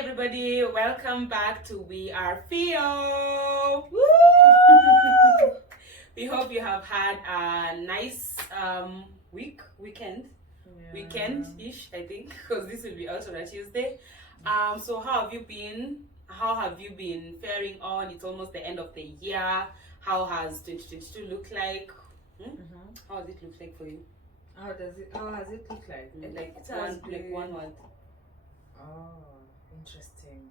everybody, welcome back to We Are Fio. Woo! We hope you have had a nice weekend-ish, I think, because this will be out on a Tuesday. So how have you been? How have you been faring on? It's almost the end of the year. How has 2022 looked like? How has it looked like for you? How has it looked like? One word. Oh, interesting.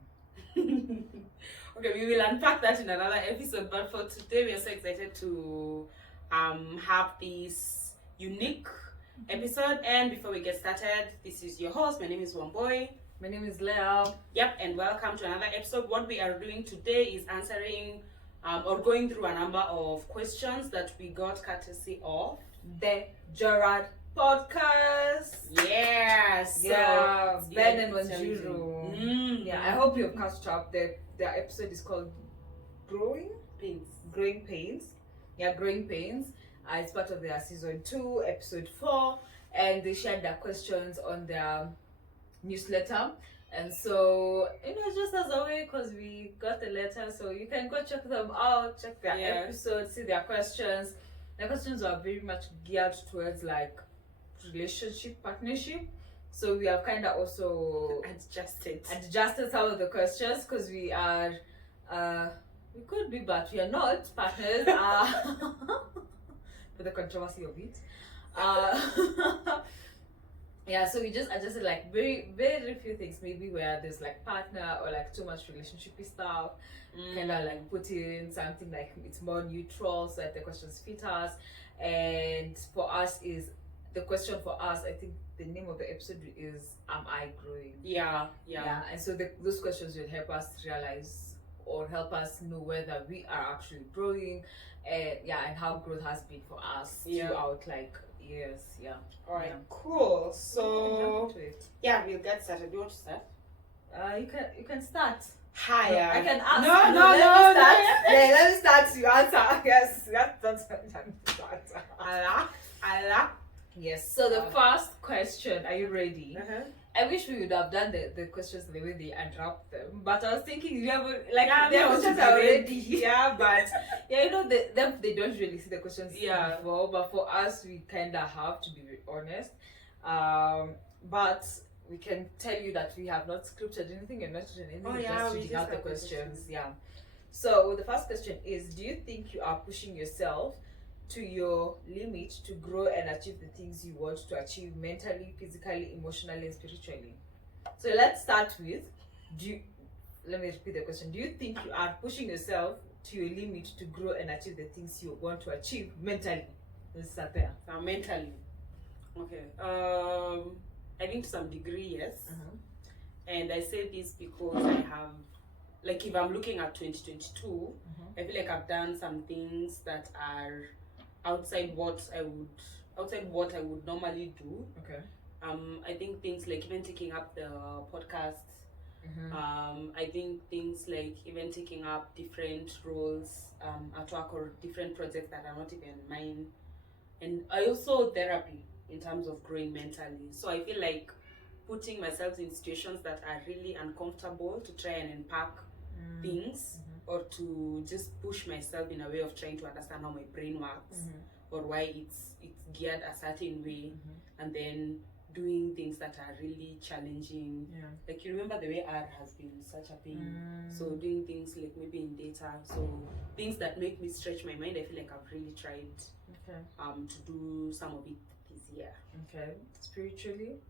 Okay, we will unpack that in another episode, but for today we are so excited to have this unique episode. And before we get started, this is your host. My name is Wamboy. My name is Leo. Yep, and welcome to another episode. What we are doing today is answering or going through a number of questions that we got courtesy of the Gerard podcast. Yes. Yeah, So Ben and Wanjuru. Yeah, I hope you've catched up. The episode is called Growing Pains. Yeah, Growing Pains. It's part of their season 2, episode 4, and they shared their questions on their newsletter. And so, just as a way, because we got the letter, so you can go check them out, check their episodes, see their questions. The questions are very much geared towards like relationship, partnership. So we have kind of also adjusted some of the questions because we are, we could be, but we are not partners. For the controversy of it. Yeah, so we just adjusted like very, very few things, maybe where there's like partner or like too much relationshipy stuff. Kind of like put in something like it's more neutral so that the questions fit us. And for us the question for us, I think the name of the episode is Am I Growing? Yeah. And so those questions will help us realize or help us know whether we are actually growing and how growth has been for us throughout like years. All right, cool. So we'll get started. Do you want to start? You can start. Hi. I can ask. No. Let me start. You answer. Yes. Allah. Yes. So the first question. Are you ready? I wish we would have done the questions the way they unwrapped them, but I was thinking the questions are already here, but they don't really see the questions before, but for us we kind of have to be honest. But we can tell you that we have not scripted anything and not written anything. Just reading out the questions. So the first question is: do you think you are pushing yourself to your limit to grow and achieve the things you want to achieve mentally, physically, emotionally, and spiritually? So let's start with, let me repeat the question. Do you think you are pushing yourself to your limit to grow and achieve the things you want to achieve mentally? Let's start there. Mentally. Okay. I think to some degree, yes. And I say this because I have, like, if I'm looking at 2022, I feel like I've done some things that are outside what I would normally do. Okay. I think things like even taking up the podcast. I think things like even taking up different roles at work or different projects that are not even mine. And I also therapy in terms of growing mentally. So I feel like putting myself in situations that are really uncomfortable to try and unpack things or to just push myself in a way of trying to understand how my brain works or why it's geared a certain way, and then doing things that are really challenging. Like, you remember the way art has been such a pain. So doing things like maybe in data, so things that make me stretch my mind, I feel like I've really tried to do some of it this year. Okay. Spiritually?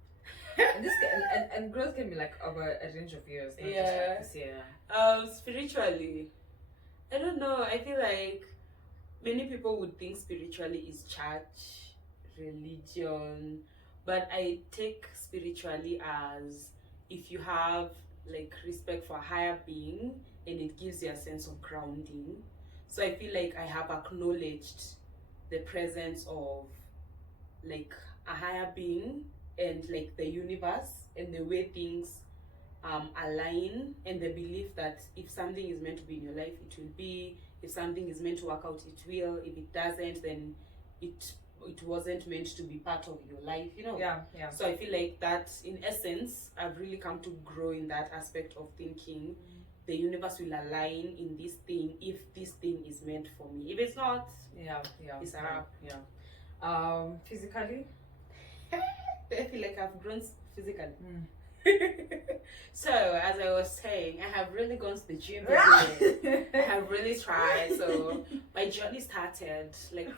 and growth can be like over a range of years, not just like this year. Spiritually, I don't know. I feel like many people would think spiritually is church, religion, but I take spiritually as if you have like respect for a higher being and it gives you a sense of grounding. So I feel like I have acknowledged the presence of like a higher being and like the universe and the way things align, and the belief that if something is meant to be in your life, it will be. If something is meant to work out, it will. If it doesn't, then it it wasn't meant to be part of your life, Yeah. So I feel like that, in essence, I've really come to grow in that aspect of thinking the universe will align in this thing if this thing is meant for me. If it's not, it's a wrap. Physically, I feel like I've grown physically. So as I was saying, I have really gone to the gym this year. I have really tried. So my journey started like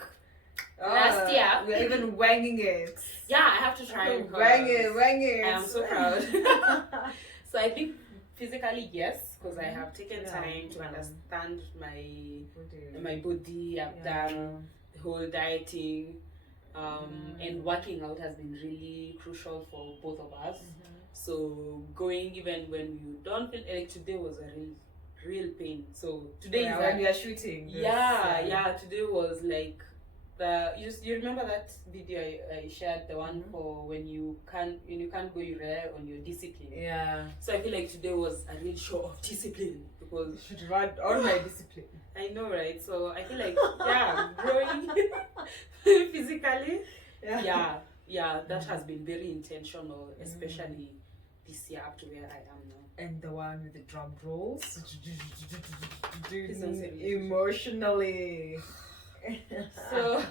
last year. We're even wanging it. Yeah, I have to try. Wang it. I am so proud. So I think physically, yes, because I have taken time to understand my body. I've done the whole dieting, and working out has been really crucial for both of us. So going even when you don't feel like, today was a real pain. So today is when we are shooting. Today was like you remember that video I shared, the one for when you can't go urea on your discipline. Yeah. So I feel like today was a real show of discipline, because you should run on my discipline. I know, right? So I feel like growing physically. That has been very intentional, especially this year up to where I am now. And the one with the drum rolls, emotionally. So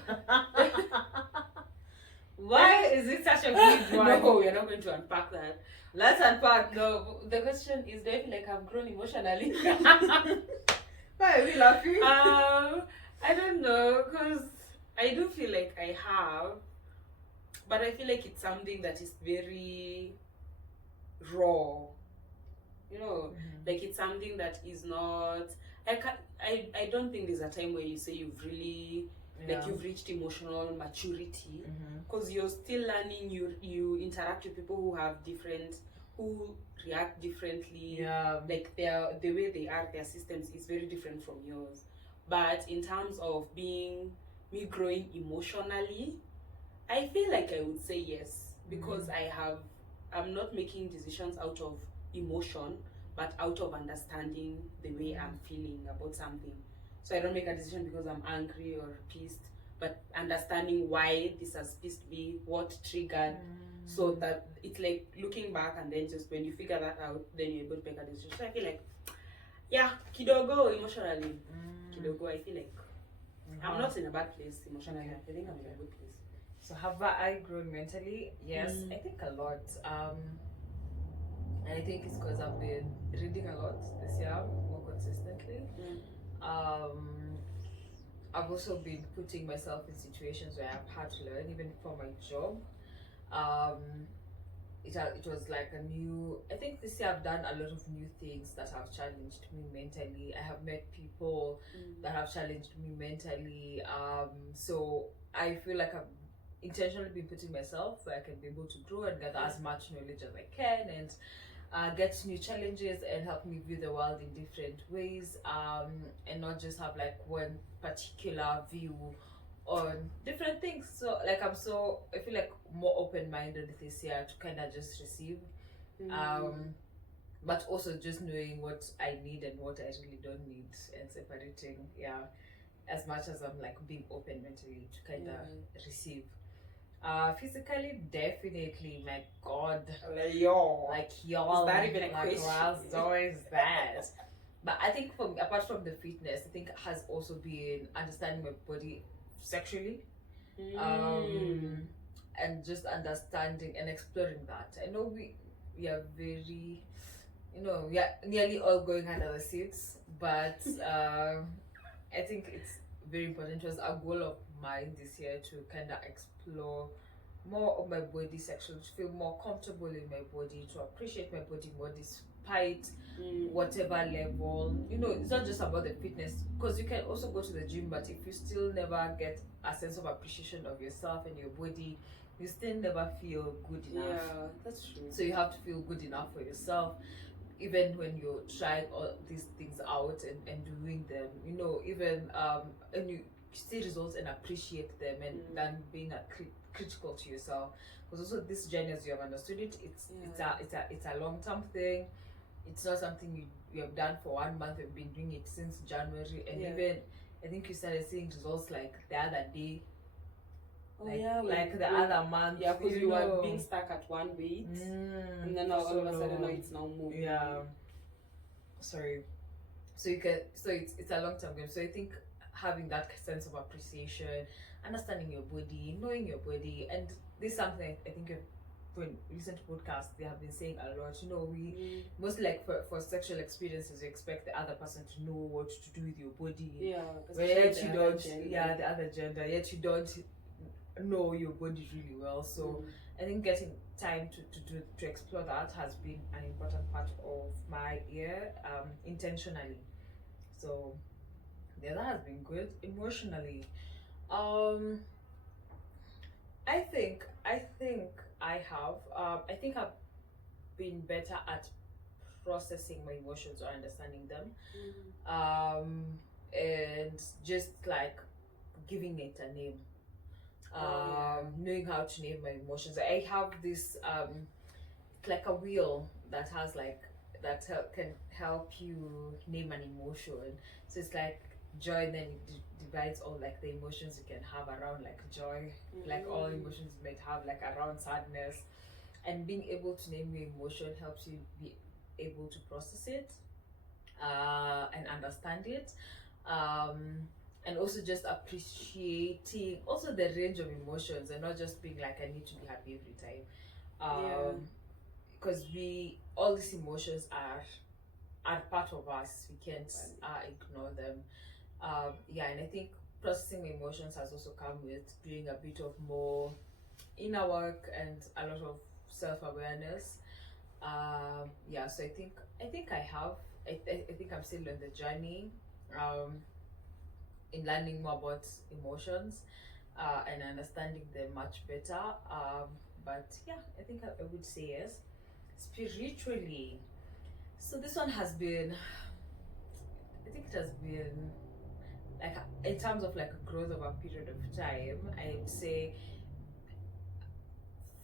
why is it such a big one? No, we're not going to unpack that. Let's unpack. No, the question is, do I feel like I've grown emotionally? Why are we laughing? I don't know, because I do feel like I have, but I feel like it's something that is very raw. Like it's something that is not. I don't think there's a time where you say you've really like you've reached emotional maturity, because you're still learning. You interact with people who react differently. Like the way they are, their systems is very different from yours. But in terms of me growing emotionally, I feel like I would say yes, because I'm not making decisions out of emotion, but out of understanding the way I'm feeling about something. So I don't make a decision because I'm angry or pissed, but understanding why this has pissed me, what triggered, so that it's like looking back, and then just when you figure that out, then you're able to make a decision. So I feel like, kidogo emotionally, kidogo, I feel like I'm not in a bad place emotionally. I think I'm in a good place. So have I grown mentally? Yes, I think a lot. And I think it's because I've been reading a lot this year, more consistently. I've also been putting myself in situations where I've had to learn, even for my job. It was like I think this year I've done a lot of new things that have challenged me mentally. I have met people that have challenged me mentally. So I feel like I've intentionally been putting myself where I can be able to grow and get as much knowledge as I can, and get new challenges and help me view the world in different ways, and not just have like one particular view on different things. So like I feel like more open-minded this year to kind of just receive, but also just knowing what I need and what I really don't need, and separating as much as I'm like being open mentally to kind of receive. Physically, definitely, my God, like y'all, is that even a question? So is that. But I think apart from the fitness, I think it has also been understanding my body sexually, and just understanding and exploring that. I know we are very, we are nearly all going under the seats, but I think it's very important. It was a goal of mine this year to kind of explore more of my body sexually, to feel more comfortable in my body, to appreciate my body more despite whatever level. It's not just about the fitness, because you can also go to the gym, but if you still never get a sense of appreciation of yourself and your body, you still never feel good enough. Yeah, that's true. So you have to feel good enough for yourself, even when you're trying all these things out and doing them, even and you see results and appreciate them, and then being critical to yourself. Because also this journey, as you have understood it, it's a long-term thing. It's not something you have done for 1 month. You've been doing it since January, and even I think you started seeing results like the other day like the other month. Yeah, because you were being stuck at one weight, and then all of a sudden now it's now moving. Yeah. Sorry. So it's a long term game. So I think having that sense of appreciation, understanding your body, knowing your body, and this is something I think when you listen to podcasts, they have been saying a lot. We mostly like for sexual experiences, you expect the other person to know what to do with your body. Yeah, yet you don't. Yeah, the other gender. Yet you don't know your body really well. So I think getting time to explore that has been an important part of my year, intentionally. So yeah, that has been good. Emotionally, I think I think I've been better at processing my emotions or understanding them, and just like giving it a name, knowing how to name my emotions. I have this like a wheel that has like can help you name an emotion. So it's like joy, and then it divides all like the emotions you can have around like joy, like all emotions you might have like around sadness, and being able to name your emotion helps you be able to process it and understand it, and also just appreciating also the range of emotions and not just being like I need to be happy every time, because all these emotions are part of us. We can't ignore them. And I think processing emotions has also come with doing a bit of more inner work and a lot of self-awareness. So I think I think I'm still on the journey in learning more about emotions and understanding them much better. But yeah, I think I would say yes. Spiritually, so this one has been, I think it has been like in terms of like growth over a period of time, I'd say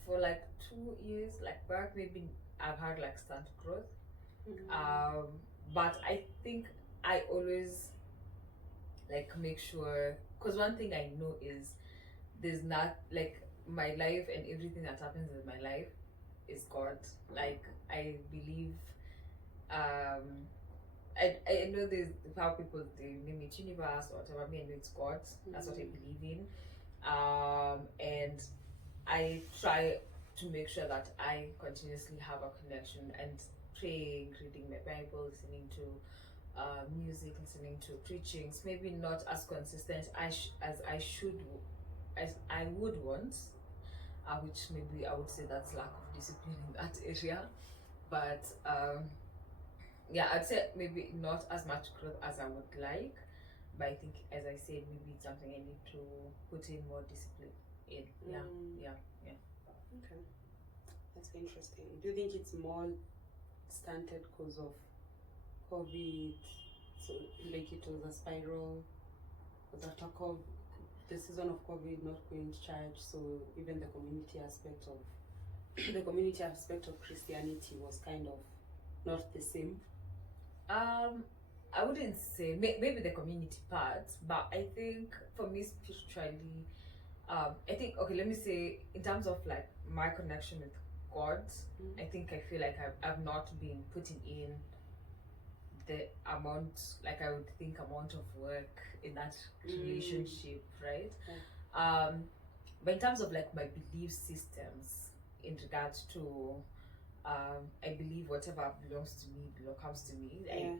for like 2 years, like back maybe I've had like stunt growth. But I think I always like make sure, because one thing I know is there's not like my life and everything that happens in my life is God. Like I believe I know there's how people they name it universe or whatever. Me, I know it's God. That's what I believe in. And I try to make sure that I continuously have a connection and praying, reading my Bible, listening to music, listening to preachings. Maybe not as consistent as I would want, which maybe I would say that's lack of discipline in that area. But I'd say maybe not as much growth as I would like. But I think, as I said, maybe it's something I need to put in more discipline in. Yeah. Okay, that's interesting. Do you think it's more stunted because of COVID? So like it was a spiral, was a talk of the season of COVID, not going to church, so even the community aspect of Christianity was kind of not the same. I wouldn't say maybe the community part, but I think for me spiritually, I think let me say in terms of like my connection with God, I think I feel like I've not been putting in the amount like I would think amount of work in that relationship, right? But in terms of like my belief systems in regards to I believe whatever belongs to me comes to me. I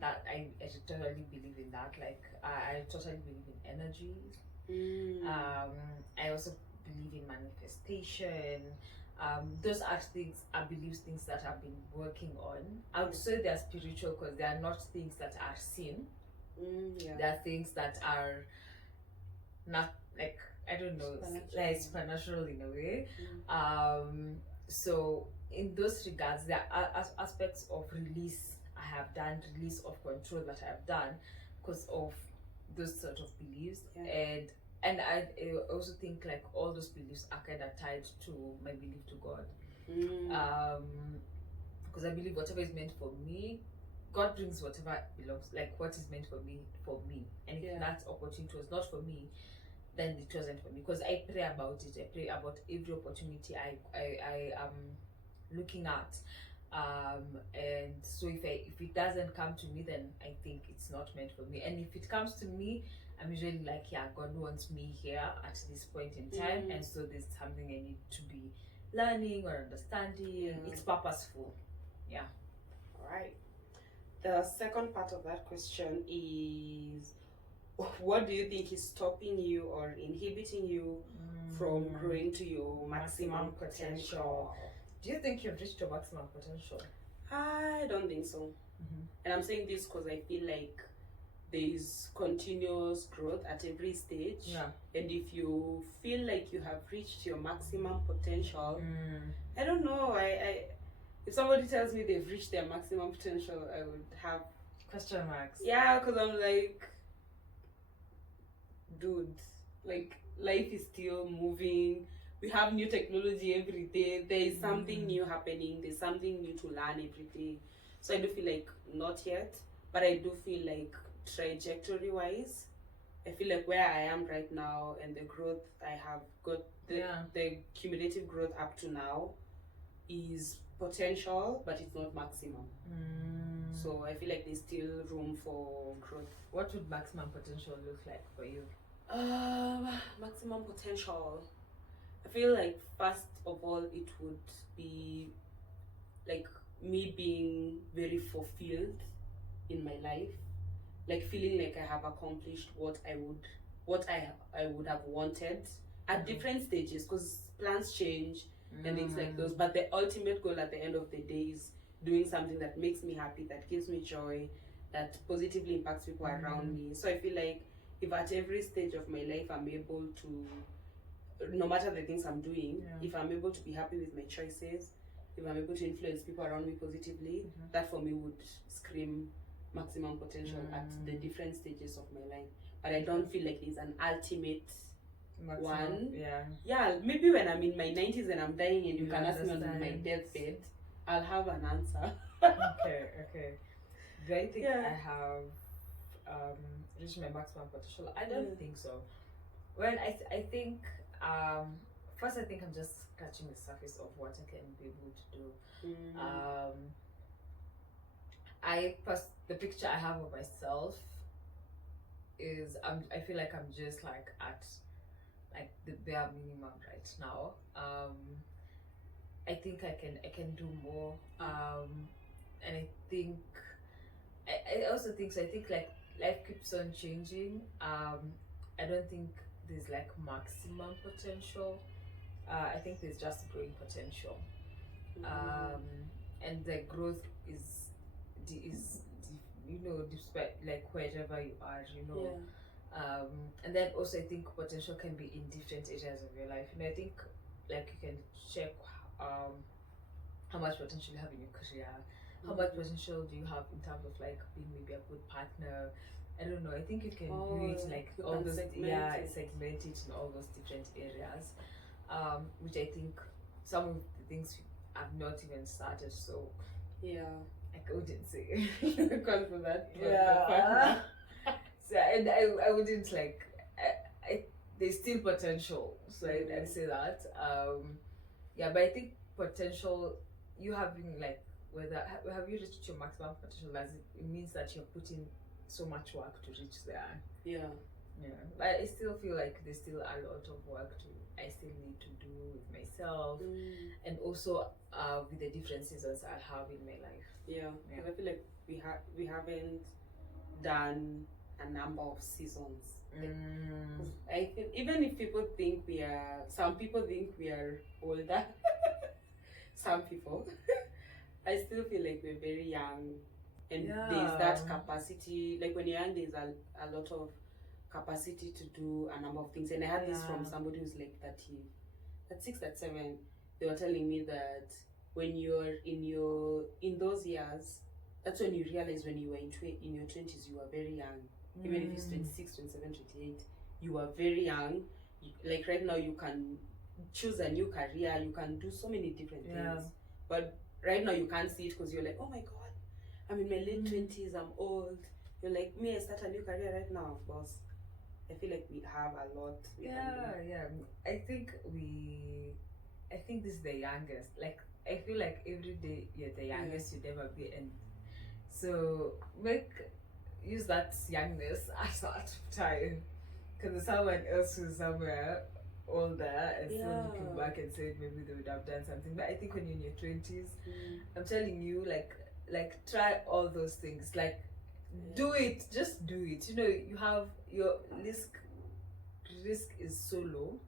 totally believe in that. Like I totally believe in energies. I also believe in manifestation. Those are things, I believe, things that I've been working on. I would say they're spiritual because they are not things that are seen. They are things that are not like, I don't know, like supernatural in a way. So in those regards, there are aspects of release I have done, release of control that I have done because of those sort of beliefs. And I also think like all those beliefs are kind of tied to my belief to God. Because I believe whatever is meant for me, God brings whatever belongs, like what is meant for me. And if that opportunity was not for me, then it wasn't for me, because I pray about it. I pray about every opportunity I am looking at, and so if it doesn't come to me, then I think it's not meant for me. And if it comes to me, I'm usually like, yeah, God wants me here at this point in time, and so there's something I need to be learning or understanding. It's purposeful. Yeah. All right. The second part of that question is, what do you think is stopping you or inhibiting you from growing to your maximum potential? Do you think you've reached your maximum potential? I don't think so. And I'm saying this because I feel like there is continuous growth at every stage. Yeah. And if you feel like you have reached your maximum potential, I don't know. I if somebody tells me they've reached their maximum potential, I would have question marks. Yeah, because I'm like, dude, like, life is still moving. We have new technology every day. There is something new happening. There's something new to learn every day. So I do feel like not yet, but I do feel like trajectory wise, I feel like where I am right now and the growth I have got, the cumulative growth up to now is potential, but it's not maximum. So I feel like there's still room for growth. What would maximum potential look like for you? Maximum potential, I feel like first of all it would be like me being very fulfilled in my life, like feeling like I have accomplished what I would have wanted at different stages, because plans change and things like those, but the ultimate goal at the end of the day is doing something that makes me happy, that gives me joy, that positively impacts people around me. So I feel like if at every stage of my life I'm able to, no matter the things I'm doing, if I'm able to be happy with my choices, if I'm able to influence people around me positively, that for me would scream maximum potential at the different stages of my life. But I don't feel like there's an ultimate one. Yeah, maybe when I'm in my 90s and I'm dying and you can ask me on my deathbed, I'll have an answer. Okay. Do I think I have reached my maximum potential? I don't think so. Well, I think first I think I'm just scratching the surface of what I can be able to do. The picture I have of myself is I feel like I'm just like at like the bare minimum right now. I think I can do more. And I think I also think so. I think like life keeps on changing. I don't think there's like maximum potential. I think there's just growing potential. And the growth is despite like wherever you are, and then also I think potential can be in different areas of your life. And I think like you can check how much potential you have in your career, how much potential do you have in terms of like being maybe a good partner. I don't know, I think you can do it like all those segment it in all those different areas, which I think some of the things I've not even started, so I wouldn't say because for that partner. So and I wouldn't like there's still potential, so I'd say that. But I think potential, you having like, whether have you reached your maximum potential, as it means that you're putting so much work to reach there. But I still feel like there's still a lot of work I still need to do with myself, and also with the different seasons I have in my life. I feel like we haven't done a number of seasons. I think even if some people think we are older, some people, I still feel like we're very young, and there's that capacity. Like when you're young, there's a lot of capacity to do a number of things. And I had this from somebody who's like 36, 37. They were telling me that when you're in those years, that's when you realize when you were in your 20s, you were very young. Even if it's 26, 27, 28, you are very young. Like right now, you can choose a new career, you can do so many different things. But right now, you can't see it because you're like, oh my God, I'm in my late 20s, I'm old. You're like, me, I start a new career right now, boss. I feel like we have a lot. I think this is the youngest. Like, I feel like every day you're the youngest you'd ever be, and so use that youngness as that time, because there's someone else who's somewhere older and still looking back and saying maybe they would have done something. But I think when you're in your 20s, I'm telling you, like try all those things. Like, do it, just do it. You know, you have your risk is so low,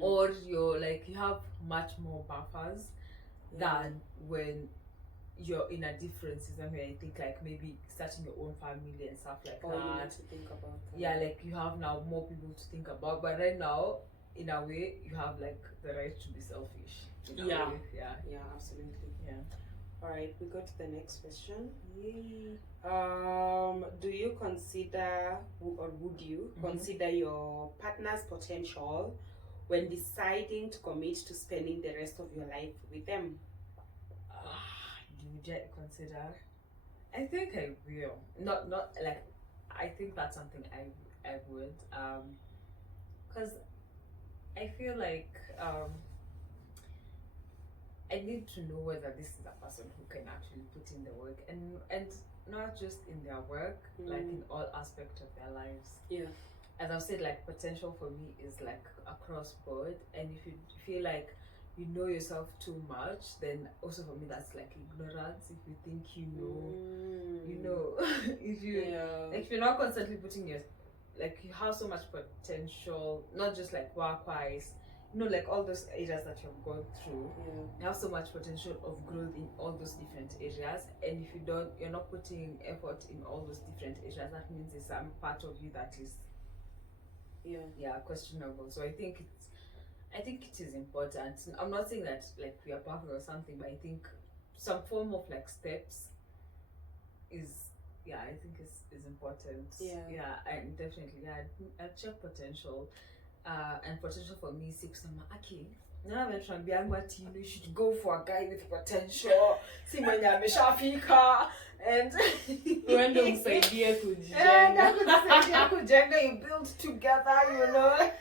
or you're like you have much more buffers than when you're in a different season where I think like maybe starting your own family and stuff like that. You need to think about that. Yeah, like you have now more people to think about, but right now, in a way, you have like the right to be selfish. Yeah, absolutely. Yeah. All right, we go to the next question. Do you consider, or would you consider your partner's potential when deciding to commit to spending the rest of your life with them? Do you consider? I think I will. Not like. I think that's something I would. Because I feel like I need to know whether this is a person who can actually put in the work, and not just in their work, like in all aspects of their lives. Yeah. As I've said, like potential for me is like across board, and if you feel like you know yourself too much, then also for me that's like ignorance. If you think you know, if you're not constantly putting your, like you have so much potential, not just like work-wise, like all those areas that you've gone through, you have so much potential of growth in all those different areas, and if you're not putting effort in all those different areas, that means there's some part of you that is questionable. So I think it is important. I'm not saying that like we are perfect or something, but I think some form of like steps is important. And definitely I check potential, and potential for me is okay. Now I'm trying to you should go for a guy with potential. See when you're Shafika and when those ideas could you build together,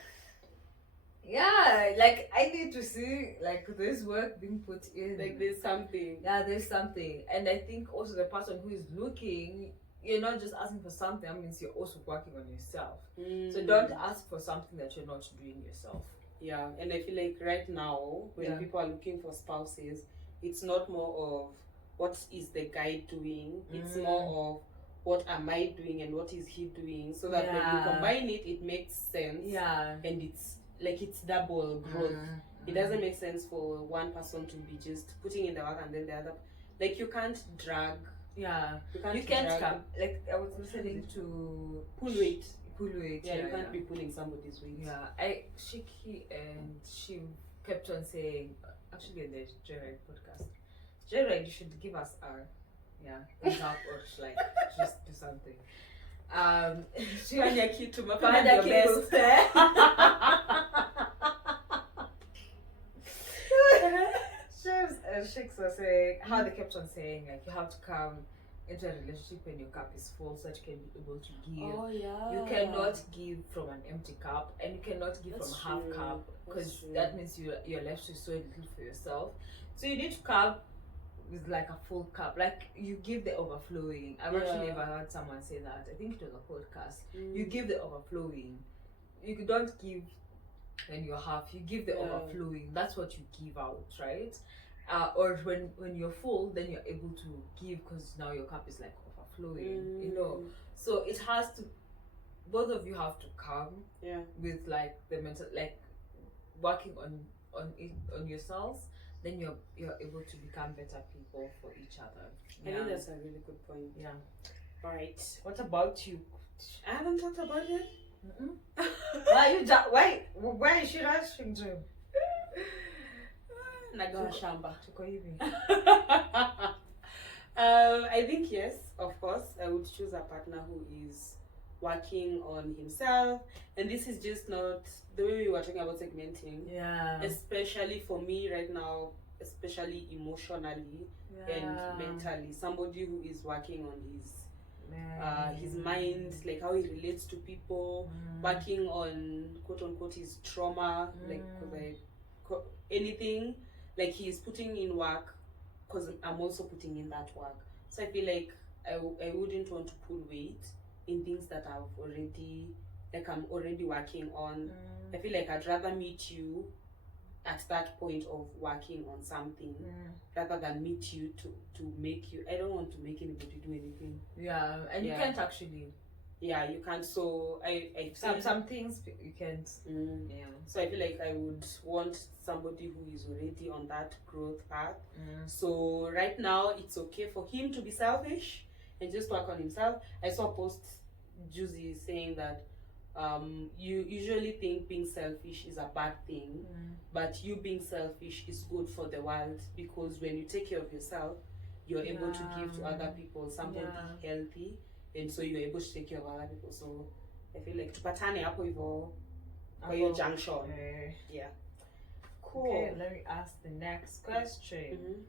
Yeah, like I need to see like this work being put in. Like there's something. Yeah, there's something. And I think also the person who is looking, you're not just asking for something, that means you're also working on yourself. So don't ask for something that you're not doing yourself. Yeah, and I feel like right now, when people are looking for spouses, it's not more of what is the guy doing, it's more of what am I doing and what is he doing, so that when you combine it, it makes sense. Yeah. And it's double growth. It doesn't make sense for one person to be just putting in the work and then the other, like you can't drag. Yeah. You can't come. Like I was listening to pull weight. Yeah, you can't be pulling somebody's weight. Yeah, she kept on saying, actually in the Jared podcast, Jared, you should give us our thumbs up or like just do something. Fanya kitu, your best. Sheiks were saying how they kept on saying like you have to come into a relationship when your cup is full so that you can be able to give. Oh yeah. You cannot give from an empty cup, and you cannot give from a half cup, because that means you're left with so little for yourself. So you need to come with like a full cup, like you give the overflowing. I've actually ever heard someone say that. I think it was a podcast. You give the overflowing. You don't give when you're half. You give the overflowing. That's what you give out, right? Or when you're full, then you're able to give because now your cup is like overflowing. So it has to. Both of you have to come with like the mental, like working on yourselves. Then you're able to become better people for each other. I think that's a really good point. Yeah. All right. What about you? I haven't talked about it. Why should I swing to? Nagawa shamba. Tuko hivi. I think yes, of course. I would choose a partner who is working on himself, and this is just not the way we were talking about segmenting. Yeah. Especially for me right now, especially emotionally and mentally, somebody who is working on his his mind, like how he relates to people, working on quote unquote his trauma, like anything, like he's putting in work because I'm also putting in that work. So I feel like I wouldn't want to pull weight in things that I'm already working on. I feel like I'd rather meet you at that point of working on something rather than meet you to make you. I don't want to make anybody do anything. Yeah, and you can't actually. Yeah, you can't. So I some things you can't. Yeah. So I feel like I would want somebody who is already on that growth path. So right now it's okay for him to be selfish and just work on himself. I saw a post Juicy saying that you usually think being selfish is a bad thing, but you being selfish is good for the world, because when you take care of yourself, you're able to give to other people somebody healthy, and so you're able to take care of other people. So I feel like tupatane hapo hivyo kwa hiyo junction. Yeah. Cool. Okay, let me ask the next question.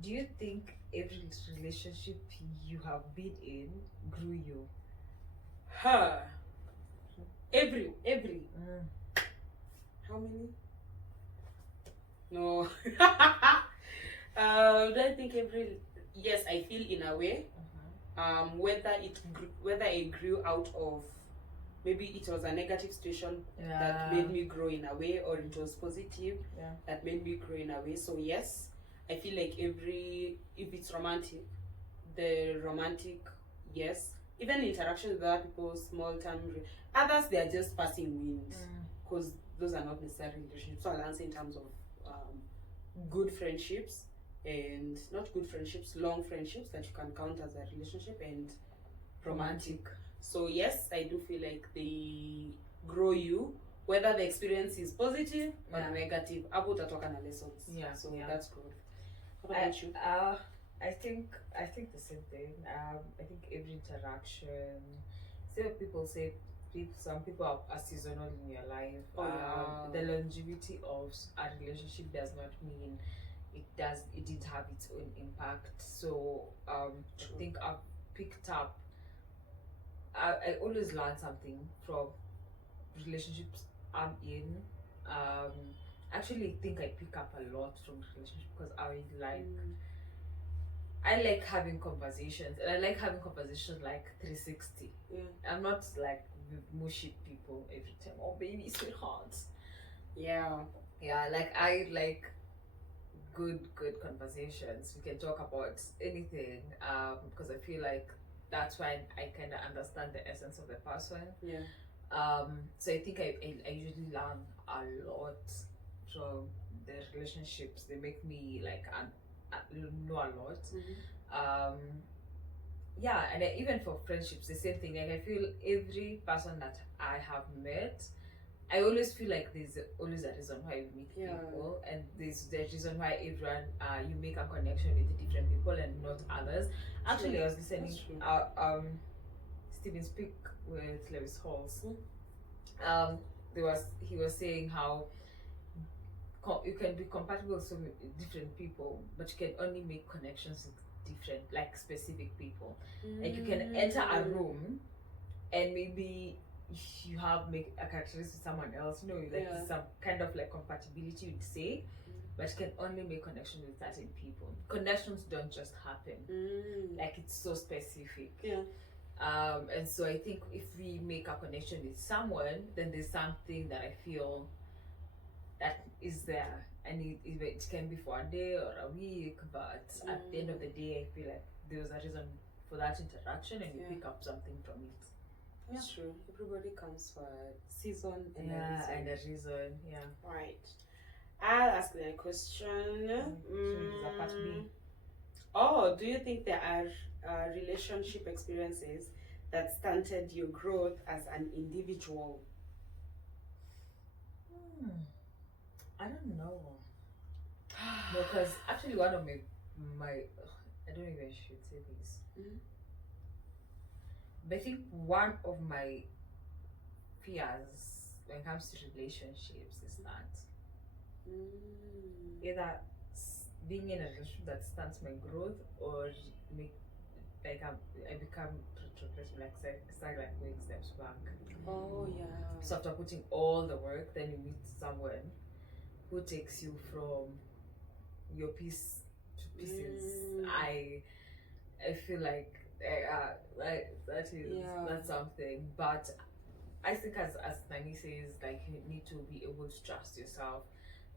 Do you think every relationship you have been in grew you? Every how many? No. I think every, yes, I feel in a way. Whether I grew out of, maybe it was a negative situation that made me grow in a way, or it was positive that made me grow in a way. So yes, I feel like if it's romantic, the romantic, yes. Even interaction with other people, small time, others, they are just passing wind, because those are not necessarily relationships. So I'll answer in terms of good friendships, and not good friendships, long friendships that you can count as a relationship, and romantic. So yes, I do feel like they grow you, whether the experience is positive or negative. About utatoka na lessons. So that's growth. How about you? I think the same thing. I think every interaction, people say some people are seasonal in your life. The longevity of a relationship does not mean it didn't have its own impact. So I think I've picked up, I always learn something from relationships I'm in. Actually think I pick up a lot from relationships, because I like having conversations, and I like having conversations like 360. I'm not like mushy people every time. Oh baby, sweetheart. Like I like good conversations. We can talk about anything, because I feel like that's why I kind of understand the essence of the person. So I think I usually learn a lot from the relationships. They make me like know a lot. And even for friendships, the same thing. Like I feel every person that I have met, I always feel like there's always a reason why you meet people, and there's the reason why everyone you make a connection with different people and not others. Actually, I was listening Stephen speak with Lewis Halls. He was saying how you can be compatible with so many different people, but you can only make connections with different, like specific people. Like you can enter a room, and maybe you have make a characteristic with someone else, some kind of like compatibility, you'd say, but you can only make connections with certain people. Connections don't just happen. Like it's so specific. And so I think if we make a connection with someone, then there's something that I feel that is there, and it can be for a day or a week, but at the end of the day, I feel like there was a reason for that interaction, and you pick up something from it. That's true. Everybody comes for a season and a reason. Right. I'll ask the question. Part B. Do you think there are relationship experiences that stunted your growth as an individual? I don't know. No, because actually one of my I don't even should say this. But I think one of my fears when it comes to relationships is that either being in a relationship that stunts my growth, or I become retrogressive, like start like going steps back. Oh yeah. So after putting all the work, then you meet someone who takes you from your piece to pieces. I feel like that is that's something. But I think as Nani says, like you need to be able to trust yourself.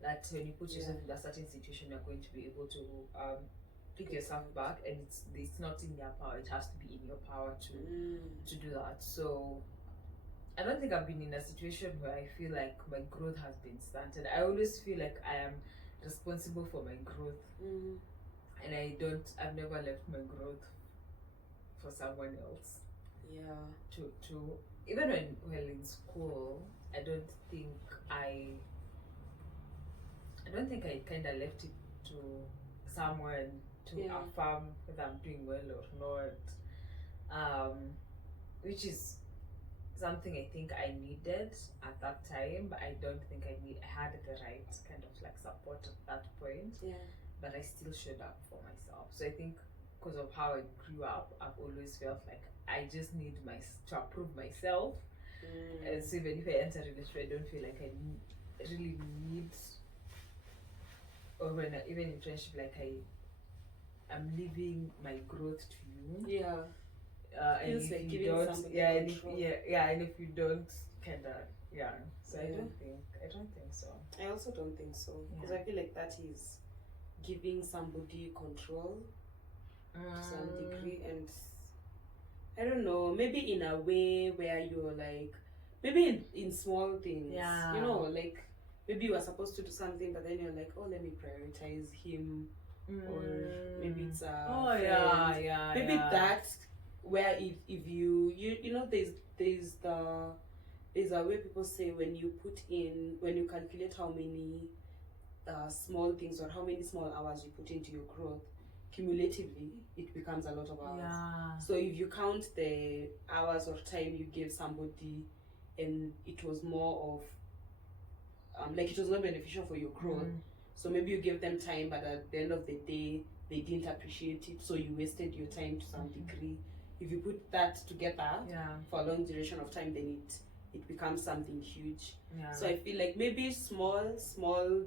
That when you put yourself in a certain situation, you're going to be able to pick yourself back, and it's not in your power. It has to be in your power to do that. So I don't think I've been in a situation where I feel like my growth has been stunted. I always feel like I am responsible for my growth, and I've never left my growth for someone else. Yeah. To even when in school, I don't think I kind of left it to someone to affirm whether I'm doing well or not, which is something I think I needed at that time, but I don't think I had the right kind of like support at that point. Yeah. But I still showed up for myself. So I think because of how I grew up, I've always felt like I just need to approve myself. And so even if I enter a relationship, I don't feel like I really need, or when even in friendship, like I'm leaving my growth to you. Yeah. And feels if like you giving don't, somebody and control. and if you don't, kinda, So I don't think so. I also don't think so, because I feel like that is giving somebody control to some degree, and I don't know, maybe in a way where you're like, maybe in small things, you know, like maybe you are supposed to do something, but then you're like, oh, let me prioritize him, or maybe it's a friend. Maybe that's where if you know there's a way people say when you calculate how many small things or how many small hours you put into your growth, cumulatively it becomes a lot of hours. So if you count the hours of time you gave somebody and it was more of like it was not beneficial for your growth, so maybe you gave them time, but at the end of the day they didn't appreciate it, so you wasted your time to some degree. If you put that together for a long duration of time, then it becomes something huge. So I feel like maybe small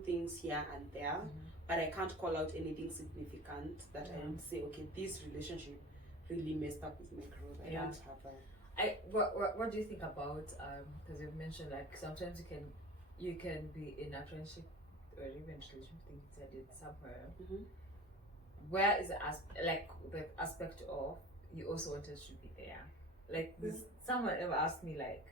things here and there, but I can't call out anything significant that I would say, okay, this relationship really messed up with my growth. I don't have that. What do you think about because you've mentioned like sometimes you can be in a friendship or even relationship, I think you said it somewhere, where is the aspect of you also wanted to be there, like this someone ever asked me like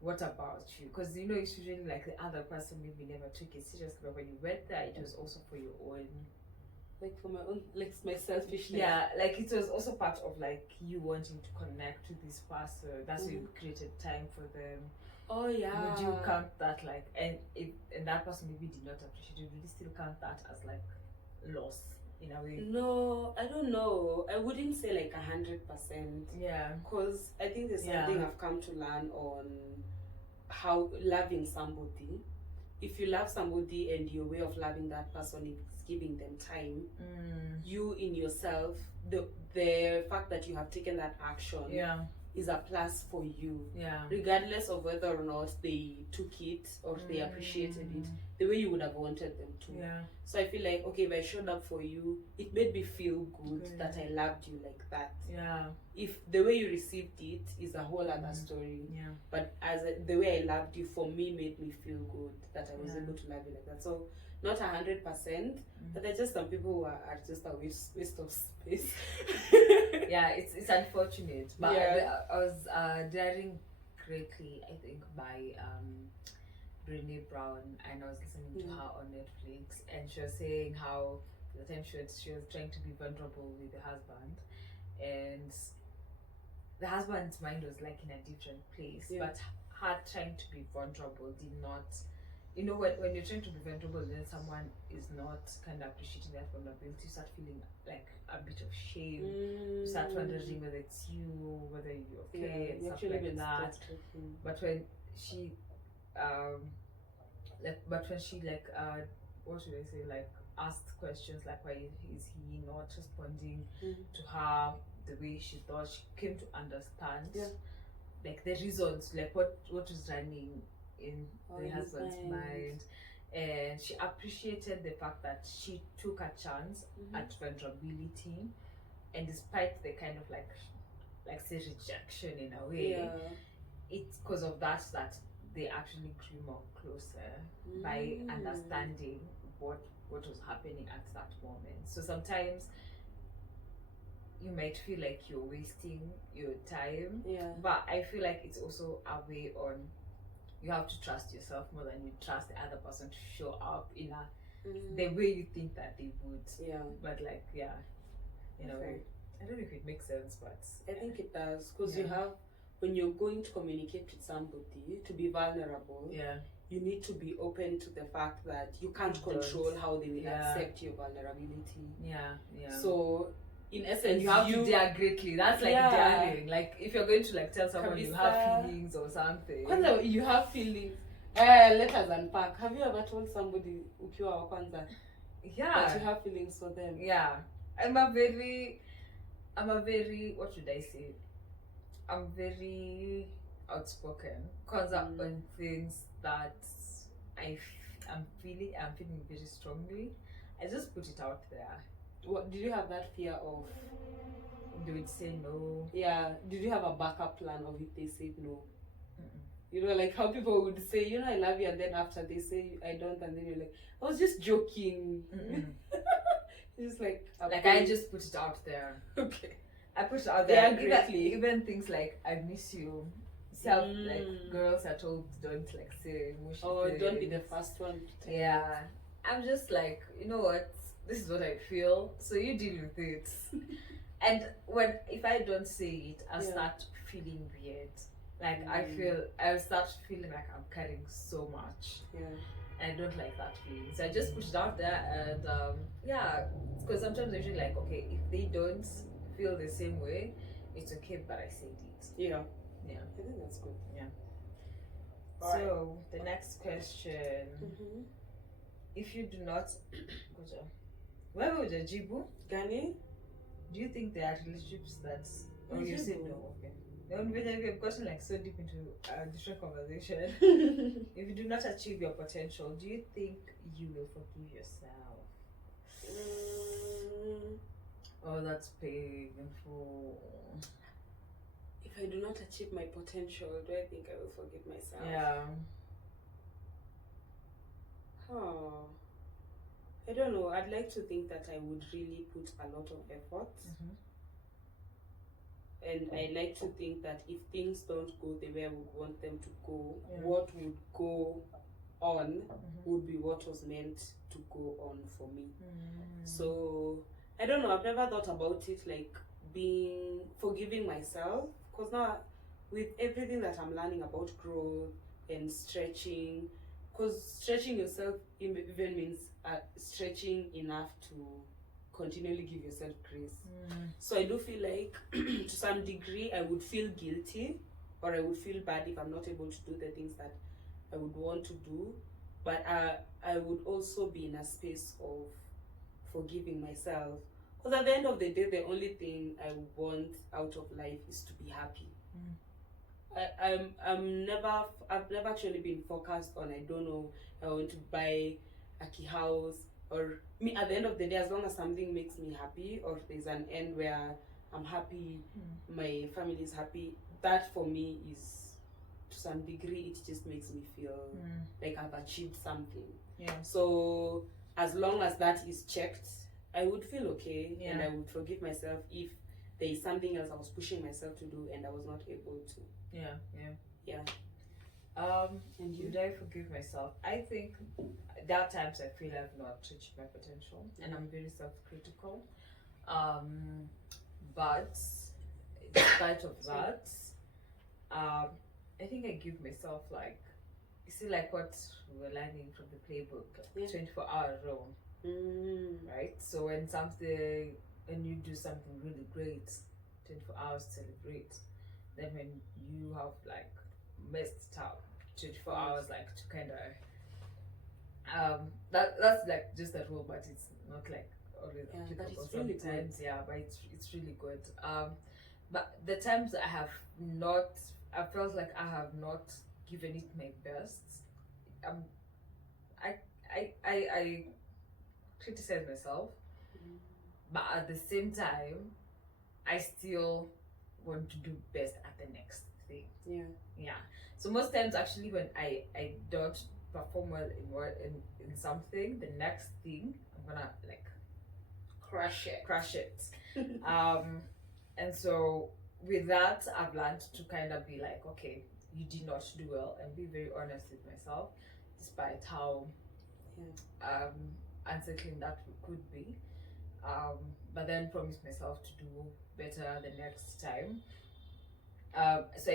what about you, because you know it's usually like the other person maybe never took it seriously, but when you went there it was also for your own, like for my own, like my selfishness. Like it was also part of like you wanting to connect to this person, that's why you created time for them. Would you count that like, and that person maybe did not appreciate it, would you still count that as like loss in a way? No, I don't know. I wouldn't say like 100%. Because I think there's something I've come to learn on how loving somebody. If you love somebody and your way of loving that person is giving them time, you in yourself, the fact that you have taken that action is a plus for you, regardless of whether or not they took it or they appreciated it the way you would have wanted them to. So I feel like, okay, if I showed up for you, it made me feel good that I loved you like that. If the way you received it is a whole other story, but the way I loved you, for me, made me feel good that I was able to love you like that. So not 100%, but there's just some people who are just a waste of space. It's unfortunate, but I was daring greatly, I think, by Brené Brown, and I was listening to her on Netflix, and she was saying how the time she was trying to be vulnerable with the husband, and the husband's mind was like in a different place, but her trying to be vulnerable did not, you know, when you're trying to be vulnerable and then someone is not kind of appreciating that vulnerability, you start feeling like a bit of shame. You start wondering whether it's you, whether you're okay, and stuff like that. But when she what should I say, like asked questions like why is he not responding to her, the way she thought. She came to understand like the reasons, like what was running in the husband's mind. And she appreciated the fact that she took a chance at vulnerability, and despite the kind of like say rejection in a way, it's because of that they actually grew more closer by understanding what was happening at that moment. So sometimes you might feel like you're wasting your time, but I feel like it's also a way on, you have to trust yourself more than you trust the other person to show up in the way you think that they would. But like, in a way, I don't know if it makes sense, but I think it does, because you have, when you're going to communicate with somebody, to be vulnerable, you need to be open to the fact that you can't control how they will accept your vulnerability. So in essence, you have to dare greatly. That's like daring. Like if you're going to like tell someone you have feelings or something. Kwanza, you have feelings. Let us unpack. Have you ever told somebody ukiwa wa kwanza that you have feelings for them? I'm a very, what should I say? I'm very outspoken. On things that I'm feeling very strongly. I just put it out there. What did you have that fear of? They would say no. Did you have a backup plan of if they said no? You know, like how people would say, you know, I love you, and then after they say I don't, and then you're like, I was just joking. It's like I just put it out there. Okay. I put it out there. Even things like I miss you. Like girls are told don't like say emotional things. Don't be the first one to tell I'm just like, you know what? This is what I feel, so you deal with it. And if I don't say it, I'll start feeling weird. Like I'll start feeling like I'm carrying so much. And I don't like that feeling. So I just put it out there, and because sometimes I feel like, okay, if they don't feel the same way, it's okay, but I said it. I think that's good. So the next question: if you do not, where would Jibu? Gani? Do you think there are relationships that? Oh, you said no. Okay. We have gotten like so deep into a different conversation. If you do not achieve your potential, do you think you will forgive yourself? Oh, that's painful. If I do not achieve my potential, do I think I will forgive myself? I don't know. I'd like to think that I would really put a lot of effort. And I like to think that if things don't go the way I would want them to go, what would go on would be what was meant to go on for me. So I don't know, I've never thought about it like forgiving myself, because now with everything that I'm learning about growth and stretching, because stretching yourself even means stretching enough to continually give yourself grace. So I do feel like to some degree I would feel guilty, or I would feel bad if I'm not able to do the things that I would want to do, but I would also be in a space of forgiving myself, because at the end of the day, the only thing I want out of life is to be happy. I've never actually been focused on, I don't know, I want to buy a key house, or me. At the end of the day, as long as something makes me happy, or there's an end where I'm happy, my family is happy, that for me is, to some degree, it just makes me feel like I've achieved something. So as long as that is checked, I would feel okay, and I would forgive myself if there is something else I was pushing myself to do and I was not able to. And would I forgive myself? I think there are times I feel I've not reached my potential, and I'm very self-critical. But despite of that, I think I give myself like, you see, like what we were learning from the playbook, 24-hour rule, right? So when you do something really great, 24 hours celebrate. Then when you have like messed up, 24 hours like to kind of that's like just a rule, but it's not like always applicable really sometimes. Yeah, but it's really good. But the times I felt like I have not given it my best. Um, I criticize myself, but at the same time, I still want to do best at the next thing. Yeah. So most times, actually, when I don't perform well in something, the next thing I'm gonna like crush it. And so with that, I've learned to kind of be like, okay, you did not do well, and be very honest with myself, despite how unsettling that could be. But then promise myself to do better the next time. So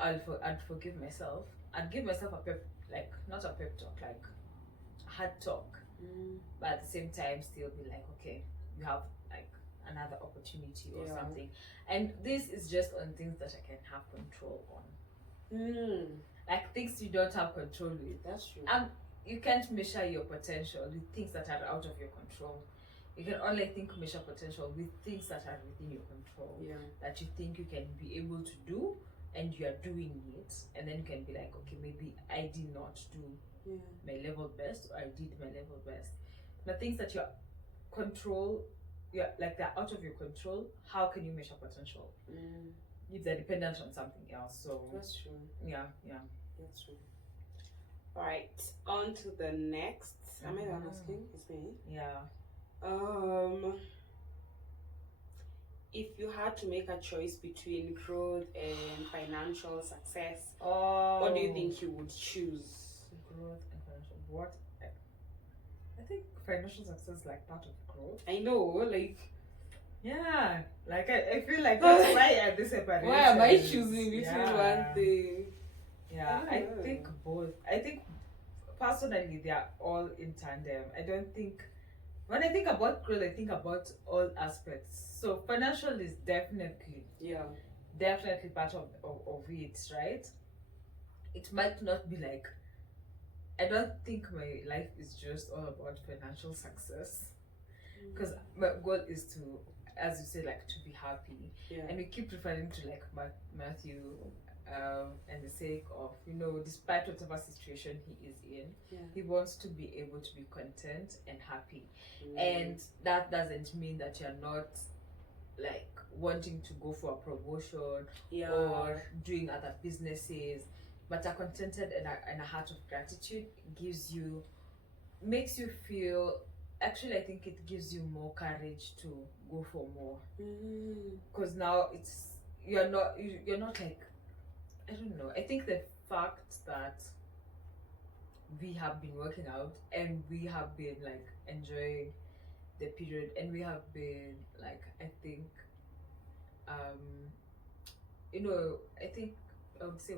I'd forgive myself. I'd give myself a pep, like not a pep talk, like a hard talk, but at the same time still be like, okay, you have like another opportunity or something. And this is just on things that I can have control on. Like things you don't have control with. That's true. You can't measure your potential with things that are out of your control. You can only measure potential with things that are within your control. That you think you can be able to do, and you are doing it, and then you can be like, okay, maybe I did not do my level best, or I did my level best. But things that your control, like they're out of your control, how can you measure potential? If they're dependent on something else. So that's true. Yeah. That's true. Alright, on to the next. Am I done asking? It's me. Yeah. If you had to make a choice between growth and financial success, what do you think you would choose? Growth and financial. What? I think financial success is like part of growth. I know, like. Yeah, like I feel like that's why at this separation. Why am I choosing between one thing? Yeah, I think both. I think personally they are all in tandem. I don't think. When I think about growth, I think about all aspects. So financial is definitely part of it, right? It might not be like, I don't think my life is just all about financial success, because my goal is to, as you say, like to be happy. And we keep referring to like Matthew, and the sake of, despite whatever situation he is in, he wants to be able to be content and happy. And that doesn't mean that you're not like wanting to go for a promotion or doing other businesses, but a contented and a heart of gratitude makes you feel, actually I think it gives you more courage to go for more, because now you're not like, I don't know. I think the fact that we have been working out, and we have been like enjoying the period, and we have been like, I think I would say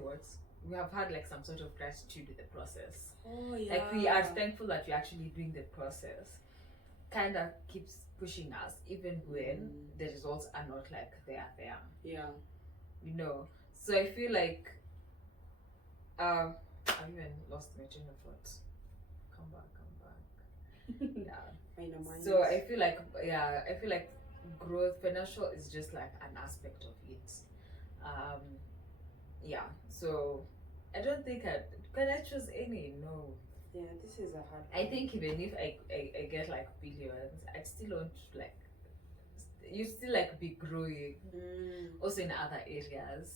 we have had like some sort of gratitude with the process. Like we are thankful that we're actually doing the process. Kind of keeps pushing us even when the results are not like there. So I feel like I've even lost my train of thought. Come back. So I feel like growth, financial is just like an aspect of it. So I don't think can I choose any? No. This is a hard one. I think even if I get like billions, I still don't like, you still like be growing also in other areas.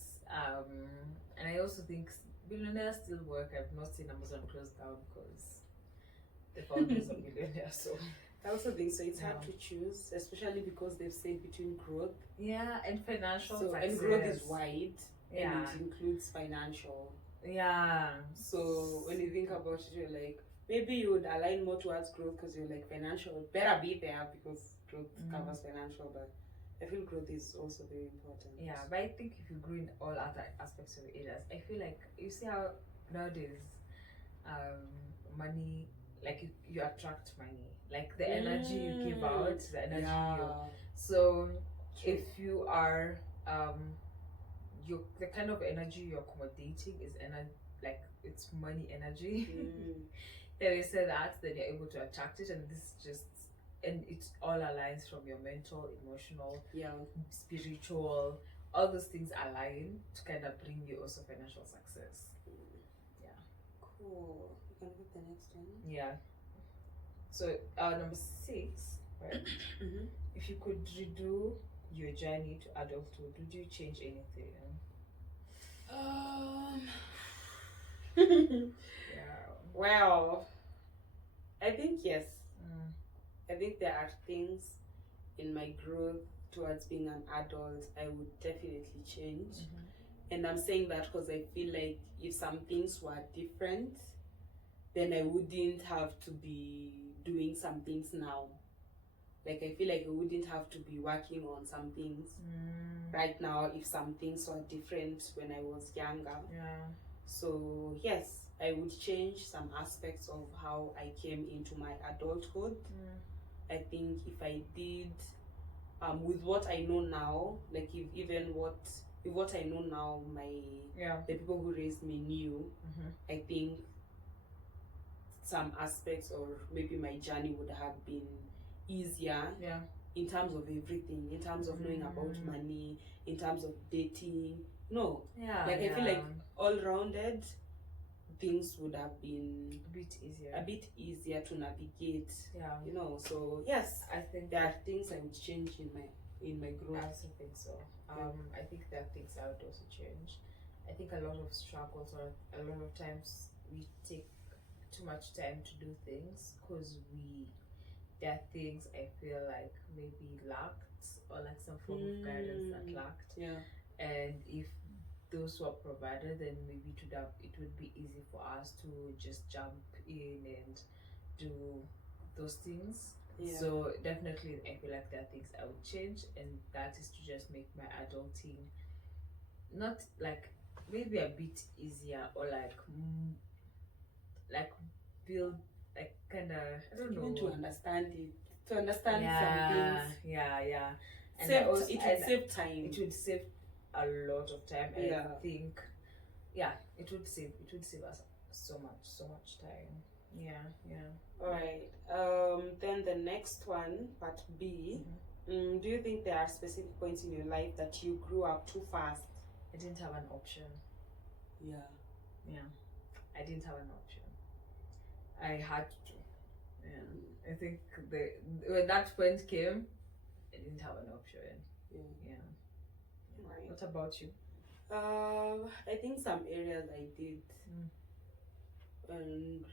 And I also think billionaires still work. I've not seen Amazon close down because the founders are billionaires. So I also think so. It's hard to choose, especially because they've said between growth and financial success. And growth is wide and it includes financial. So when you think about it, you're like, maybe you would align more towards growth because you're like, financial better be there because growth covers financial, but I feel growth is also very important. But I think if you grow in all other aspects of areas, I feel like you see how nowadays money, like you attract money, like the energy you give out, the energy so true. If you are the kind of energy you're accommodating is like it's money energy. If you say that, then you're able to attract it, and this is just and it all aligns from your mental, emotional, Yeah. spiritual, all those things align to kind of bring you also financial success. Yeah. Cool. You can put the next one. Yeah. So number 6, right? If you could redo your journey to adulthood, would you change anything? Yeah. Well, I think yes. I think there are things in my growth towards being an adult I would definitely change. And I'm saying that because I feel like if some things were different, then I wouldn't have to be doing some things now. Like, I feel like I wouldn't have to be working on some things right now if some things were different when I was younger. Yeah. So yes, I would change some aspects of how I came into my adulthood. I think if I did, with what I know now, like if what I know now, the people who raised me knew, I think some aspects or maybe my journey would have been easier. Yeah. In terms of everything, in terms of knowing about money, in terms of dating. No. Yeah. Like, I feel like all rounded things would have been a bit easier to navigate. Yeah. You know, so yes, I think there are things I would change in my growth. I also think so. I think there are things I would also change. I think a lot of struggles, or a lot of times we take too much time to do things because there are things I feel like maybe lacked, or like some form of guidance that lacked. Yeah. And if those were provided, then maybe it would be easy for us to just jump in and do those things. Yeah. So definitely I feel like there are things I would change, and that is to just make my adulting not like maybe a bit easier, or like build like kind of, I don't know, even to understand some things. Yeah. And it would save time. It would save a lot of time. Yeah. I think it would save us so much time. Yeah. All right. Then the next one, part B. Do you think there are specific points in your life that you grew up too fast? I didn't have an option. Yeah. I didn't have an option. I had to. I think when that point came, I didn't have an option. Yeah. Right. What about you? I think some areas I did, and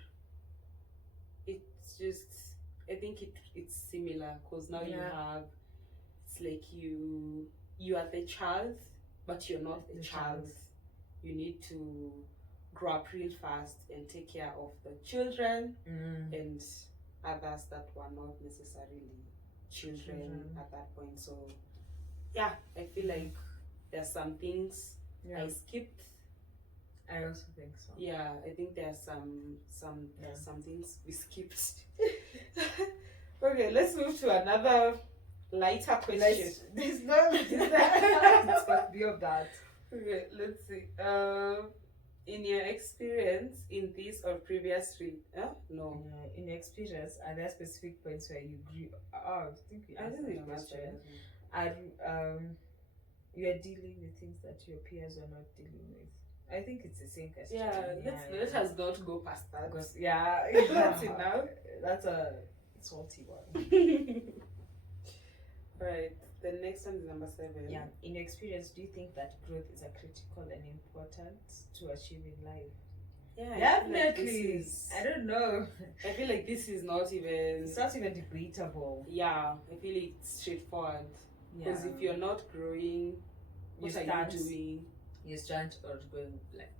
it's just, I think it's similar because now you have, it's like you are the child, but you're not the child. You need to grow up real fast and take care of the children and others that were not necessarily children at that point. So yeah, I feel like there's some things I skipped. I also think so. Yeah, I think there's some things we skipped. Okay, let's move to another lighter question. There's no let's not be of that. Okay, let's see. In your experience in this or previous no. In your experience, are there specific points where you grew? I think we answered the question. You are dealing with things that your peers are not dealing with. I think it's the same question. Let us not go past that. Because that's enough. That's a salty one. Right. The next one is number 7. Yeah. In your experience, do you think that growth is a critical and important to achieve in life? Yeah, definitely. I don't know. I feel like this is not even. It's not even debatable. Yeah, I feel like it's straightforward. Because if you're not growing, what are you doing? You start or going like.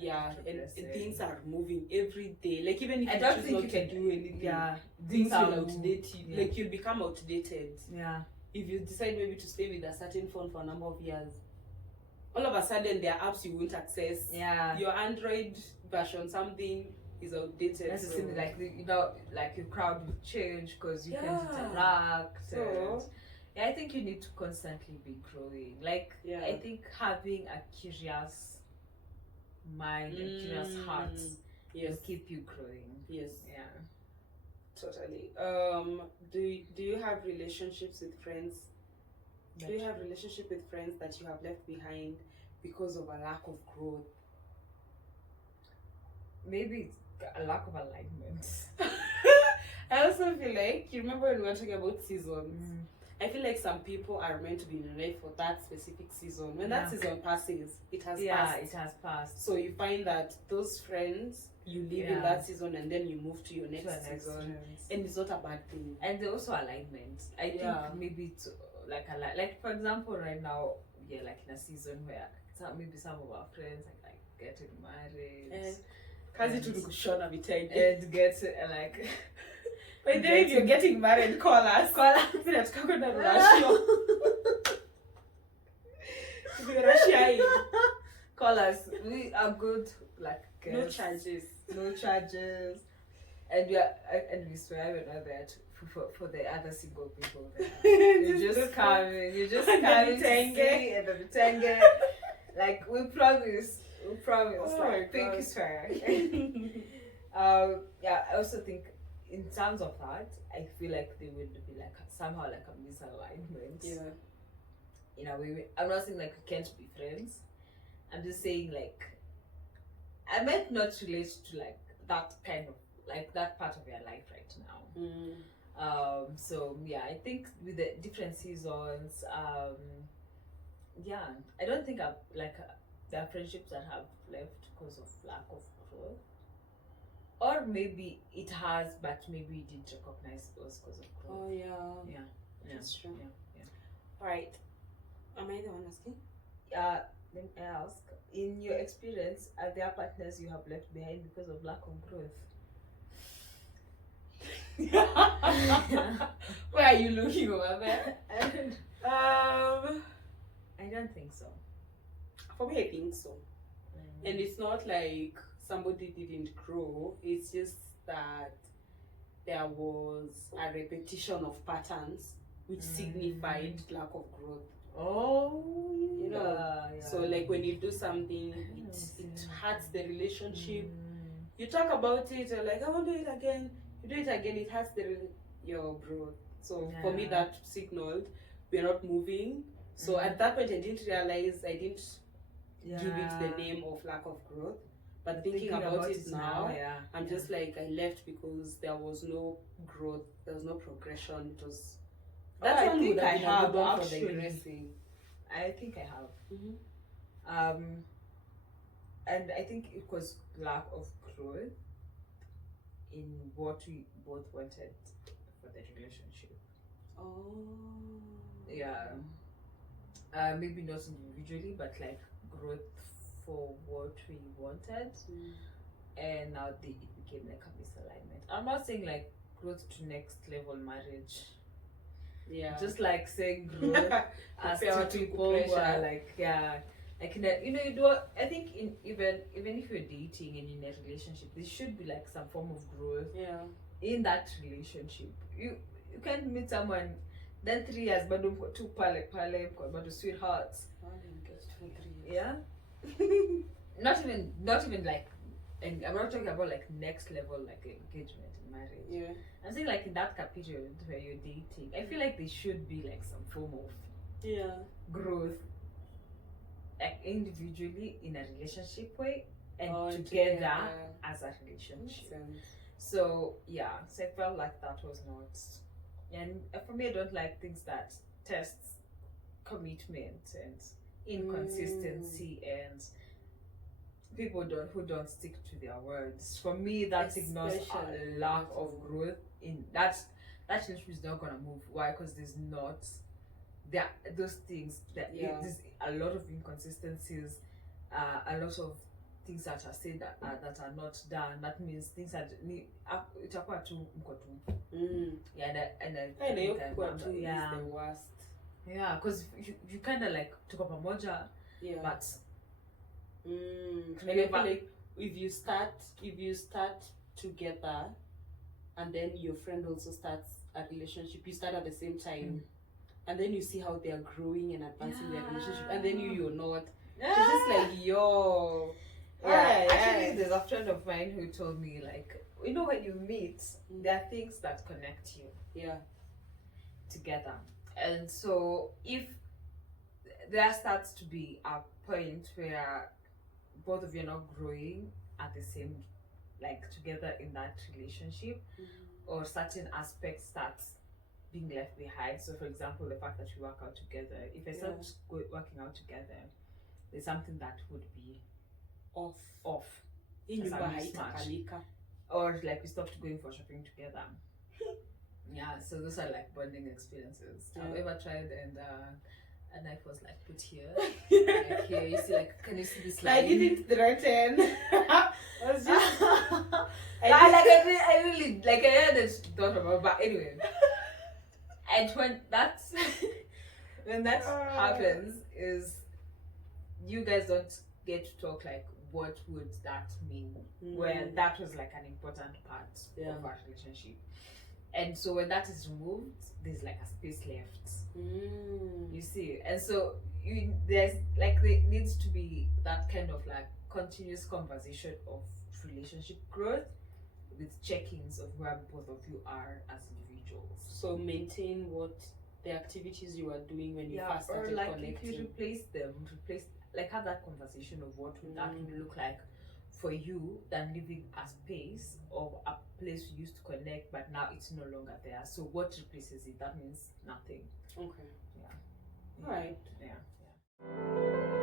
And things are moving every day. Like, even if I you don't choose think not you to can do anything, things will outdate you. Yeah. Like, you'll become outdated. Yeah. If you decide maybe to stay with a certain phone for a number of years, all of a sudden there are apps you won't access. Yeah. Your Android version, something is outdated. That's the thing. Like your crowd will change because you can't interact. So I think you need to constantly be growing. Like I think having a curious mind and curious heart will keep you growing. Yes. Yeah. Totally. Do you have relationships with friends? Do you have relationship with friends that you have left behind because of a lack of growth? Maybe a lack of alignment. I also feel like, you remember when we were talking about seasons? I feel like some people are meant to be in life for that specific season. When that season passes, it has passed. Yeah, it has passed. So you find that those friends, you live in that season and then you move to your next season. And it's not a bad thing. And there's also alignment. I think maybe it's like for example right now, like in a season where maybe some of our friends are like getting married. Kazi to kushona vitenge. And get like by the way you're getting married, call us. Call us. We are good, like guests. No charges. And we swear we're not there for the other single people there. You just come in to see and the vitenge. Like we promise. Like pinky swear. I also think in terms of that, I feel like they would be like somehow like a misalignment. Yeah. In a way, I'm not saying like we can't be friends. I'm just saying like I might not relate to like that kind of like that part of your life right now. So yeah, I think with the different seasons, I don't think I've like there are friendships that have left because of lack of growth. Or maybe it has, but maybe you didn't recognize those because of growth. Oh yeah. That's true. Yeah. Alright. Am I the one asking? Let me ask. In your experience, are there partners you have left behind because of lack of growth? Where are you looking over there? I don't think so. For me, I think so. And it's not like somebody didn't grow, it's just that there was a repetition of patterns which signified lack of growth. You know, so like when you do something, it hurts the relationship. You talk about it, you're like, I want to do it again. You do it again, it hurts your growth. So for me, that signaled we're not moving. So at that point, I didn't realize, I didn't give it the name of lack of growth. But thinking about it now, I'm just like, I left because there was no growth, there was no progression. It was that one would have been a good one for digressing. I think I have. And I think it was lack of growth in what we both wanted for the relationship. Maybe not individually, but like growth for what we wanted, and now it became like a misalignment. I'm not saying like growth to next level marriage. Just like saying growth as two people who are like like in a, you do. I think even if you're dating and in a relationship, there should be like some form of growth. In that relationship, you can't meet someone then 3 years but don't put two pale but the sweethearts. Not even like, and I'm not talking about like next level like engagement in marriage. I'm saying like in that period where you're dating, I feel like there should be like some form of growth, like individually in a relationship way and together as a relationship. So I felt like that was not, and for me I don't like things that tests commitment and inconsistency and people who don't stick to their words. For me, that signals a lack of growth. In that relationship is not gonna move. Why? Because there's those things that there's a lot of inconsistencies, a lot of things that are said that are not done. That means things that itakuwa tu mko tu. And I think is the worst. Because you kind of like tuko pamoja, but and I feel like if you start together and then your friend also starts a relationship, you start at the same time and then you see how they are growing and advancing their relationship, and then you're not. It's just like Actually, there's a friend of mine who told me, like, you know, when you meet, there are things that connect you together. And so if there starts to be a point where both of you are not growing at the same, like, together in that relationship, or certain aspects start being left behind. So for example, the fact that we work out together, if I start working out together, there's something that would be off as a mismatch. Or like we stopped going for shopping together. So those are like bonding experiences. I've ever tried, and a knife was like put here. Like here, you see, like, can you see this line? I didn't threaten. I was just I really like, I hadn't thought about, but anyway. And when that happens, is you guys don't get to talk like, what would that mean? Where that was like an important part of our relationship. And so when that is removed, there's like a space left. You see, and so there needs to be that kind of like continuous conversation of relationship growth, with check-ins of where both of you are as individuals. So maintain what the activities you were doing when you first started or like connecting. if you like, have that conversation of what would that would look like for you, than living a space of a place you used to connect, but now it's no longer there. So what replaces it? That means nothing. Okay. Yeah. All right. Yeah.